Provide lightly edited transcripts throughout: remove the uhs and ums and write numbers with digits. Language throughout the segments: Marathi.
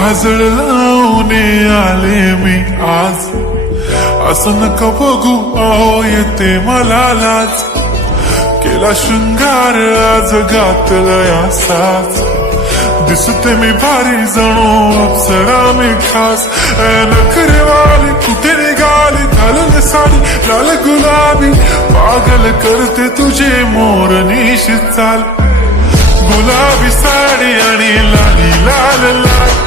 काजळ लावून आले मी आज, असं नका बघू अहो येते मला लाज, केला शृंगार आज घातलाय असाच, दिसते मी भारी जणू अप्सरा मी खास, नखरेवाली कुठे निघाली घालून साडी लाल गुलाबी, पागल करते तुझे मोर निशित चाल, गुलाबी साडी आणि लाली लाल लाल,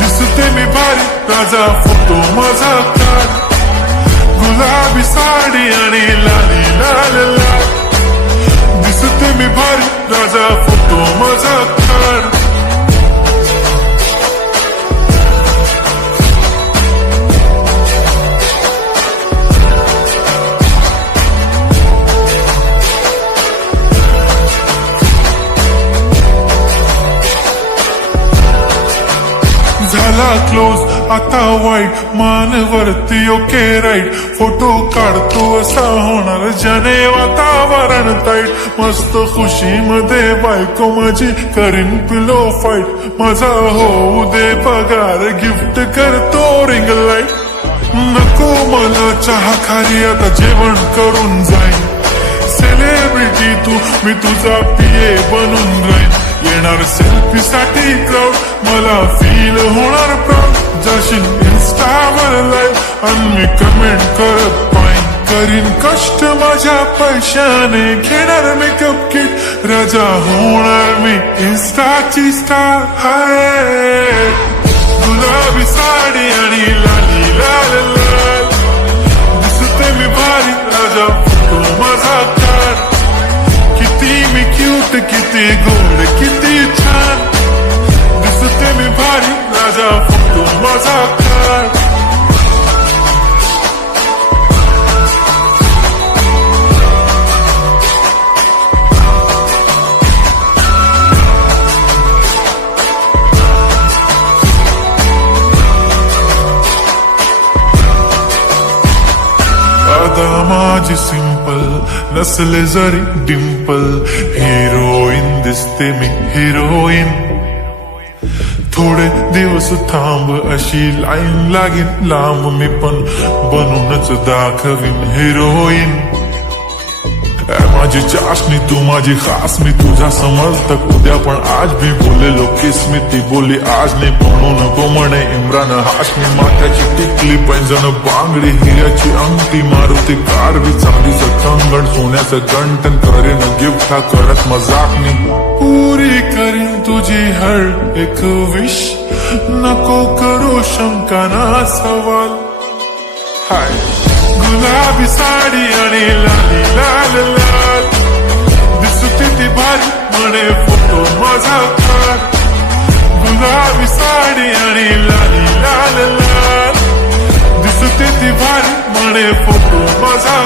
दिसते मी भारी राजा फोटो माझा काढ, गुलाबी साडी आणि लाली लाल लाल, दिसते मी भारी राजा फोटो माझा काढ. झाला क्लोज आता वाईट, मान वरती ओके राईट, फोटो काढतो असा होणार ज्याने वातावरण ताईट, मस्त खुशी मध्ये बायको माझी करीन पिलो फाईट, माझा होऊ दे पगार गिफ्ट करतो रिंग लाईट, नको मला चहा खारी आता जेवण करून जाईन, सेलिब्रिटी तू मी तुझा पिये बनून राहीन, येणार सेल्फी साठी क्राऊड मला फील होणार प्राऊड, जाशील इन्स्टावर लाईव्ह आणि मी कमेंट करत पाईन, करीन कष्ट माझ्या पैशाने, घेणार मेकअप किट राजा होणार मी इन्स्टाची स्टार. हाय गुलाबी साडी आणि लाली लाल लाल, दिसते मी भारी राजा फोटो माझा काढ, किती मी क्यूट किती गोड किती छान, दिसते मी भारी राजा फोटो माझा काढ. अदा माझी सिंपल नसले जरी डिंपल, हिरोईन दिसते मी हिरोईन, थोडे दिवस थांब अशी लाईन लागेल लांब, मी पण बनूनच दाखवीन हिरोईन, माझी चाशनी तू माझी खास, मी तुझा समर्थक उद्या पण आज भी बोलेलो किस्मी, ती बोली आज नाही म्हणू नको म्हणे इम्रान हाशमी, माथ्याची टिकली पैंजण बांगडी हिऱ्याची अंगठी, मारुती कारवी चांदीचं कंगण सोन्याचं गंटन, करेन गिफ्ट हा करत मजाकनी, पुरी करीन तुझी हर एक विश, नको करू शंका ना सवाल. हाय गुलाबी साडी आणि लाली लाल लाल, दिसते ती भारी म्हणे फोटो माझा काढ, गुलाबी साडी आणि लाली लाल लाल, दिसते ती भारी म्हणे फोटो माझा